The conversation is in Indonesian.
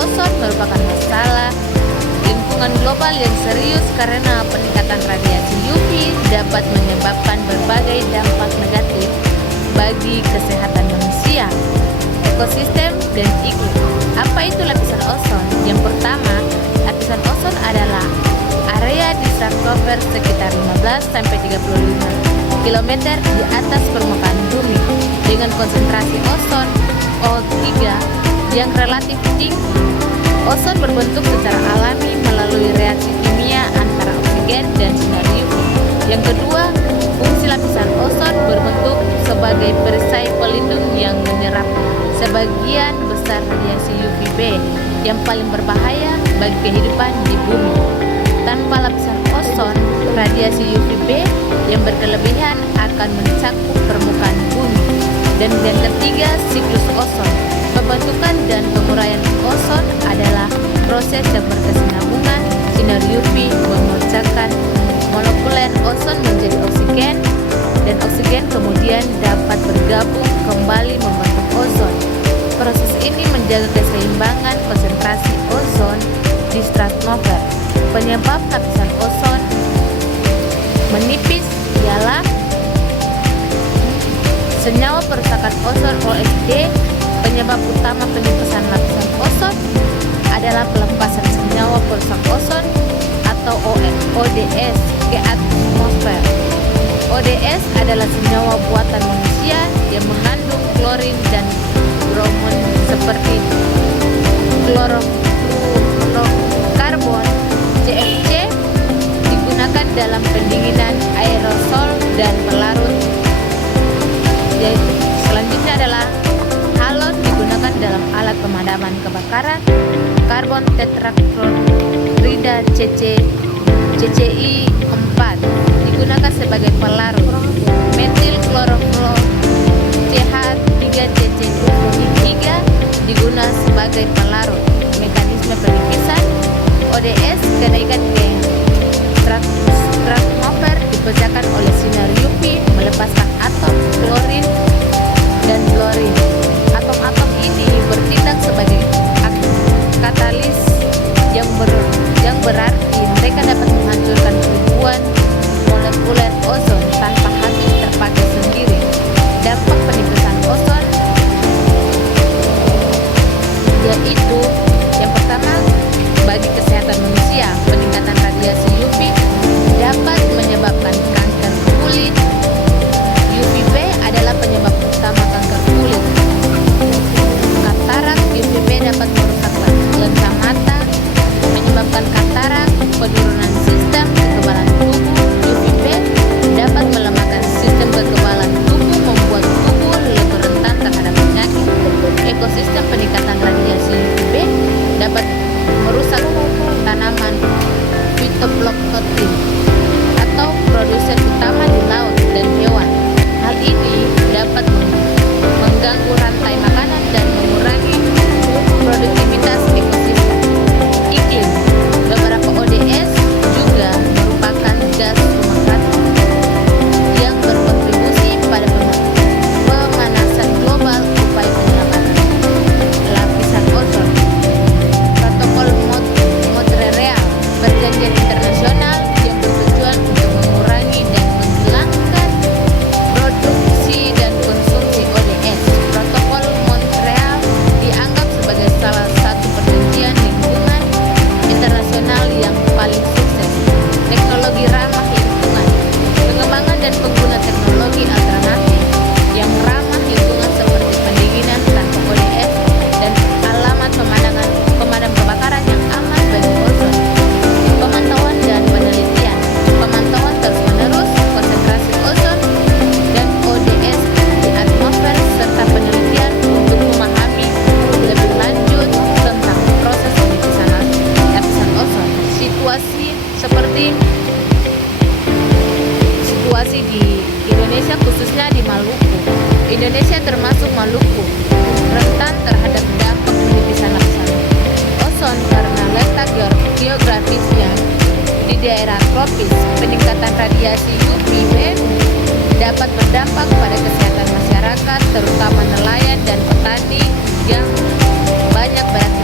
ozon merupakan masalah lingkungan global yang serius karena peningkatan radiasi UV dapat menyebabkan berbagai dampak negatif bagi kesehatan manusia, ekosistem, dan iklim. Apa itu lapisan ozon? Yang pertama, lapisan ozon adalah area di stratosfer sekitar 15-35 km di atas permukaan bumi dengan konsentrasi ozon O3 yang relatif tinggi. Ozon berbentuk secara alami melalui reaksi kimia antara oksigen dan sinar UV. Yang kedua, fungsi lapisan ozon berbentuk sebagai perisai pelindung yang menyerap sebagian besar radiasi UVB yang paling berbahaya bagi kehidupan di bumi. Tanpa lapisan ozon, radiasi UVB yang berkelebihan akan mencakup permukaan bumi. Dan yang ketiga, siklus ozon. Pembentukan dan penguraian ozon adalah proses yang berkesinambungan sinar UV memecahkan molekuler ozon menjadi oksigen, dan oksigen kemudian dapat bergabung kembali membentuk ozon. Proses ini menjaga keseimbangan konsentrasi ozon di stratosfer. Penyebab lapisan ozon menipis ialah senyawa perusakan ozon OSD. Penyebab utama penipisan lapisan ozon adalah pelepasan senyawa perusak ozon atau ODS ke atmosfer. ODS adalah senyawa buatan manusia yang mengandung klorin dan bromon seperti klorofluorokarbon CFC, digunakan dalam pendinginan aerosol dan pelarut. Selanjutnya adalah halon, digunakan dalam alat pemadaman kebakaran. Karbon tetraklorida CCI 4 digunakan sebagai pelarut. Metil klorofluor CH3CC23 digunakan sebagai pelarut. Mekanisme penipisan ODS, kenaikan ke stratosfer dipecahkan oleh sinar UV melepaskan atom klorin dan fluorin. Atom-atom ini bertindak sebagai katalis yang berarti mereka dapat menghancurkan ribuan molekuler ozon tanpa habis terpakai sendiri. Dampak penipisan ozon yaitu yang pertama, bagi kesehatan manusia, peningkatan radiasi UV dapat menyebabkan kanker kulit. UVB adalah penyebab utama kanker kulit. Katarak UVB dapat merusak lensa mata, menyebabkan katarak. Penurunan sistem kekebalan tubuh. UVB dapat melemahkan sistem kekebalan tubuh, membuat tubuh lebih rentan terhadap penyakit. Ekosistem, peningkatan radiasi UVB dapat merusak tanaman fitoplankton atau produsen utama di laut dan hewan. Hal ini dapat mengganggu rantai makanan dan mengurangi produktivitas ekosistem. Iklim, beberapa ODS juga merupakan gas rumah kaca yang berkontribusi pada pemanasan global. Upaya penyelamatan lapisan ozon. Protokol Montreal, perjanjian internasional yang bertujuan untuk mengurangi dan menghilangkan produksi dan konsumsi ODS. Protokol Montreal dianggap sebagai salah satu perjanjian lingkungan internasional yang paling sukses. Teknologi ramah lingkungan, pengembangan dan pengguna teknologi alternatif yang ramah lingkungan seperti pendinginan tanpa ODS dan alamat pemadam kebakaran yang aman bagi ozon. Pemantauan dan penelitian, pemantauan terus-menerus konsentrasi ozon dan ODS di atmosfer serta penelitian untuk memahami lebih lanjut tentang proses penipisan lapisan ozon. Situasi di Indonesia, khususnya di Maluku. Indonesia termasuk Maluku rentan terhadap dampak penipisan lapisan ozon karena letak geografisnya di daerah tropis. Peningkatan radiasi UVB dapat berdampak pada kesehatan masyarakat, terutama nelayan dan petani yang banyak beraktivitas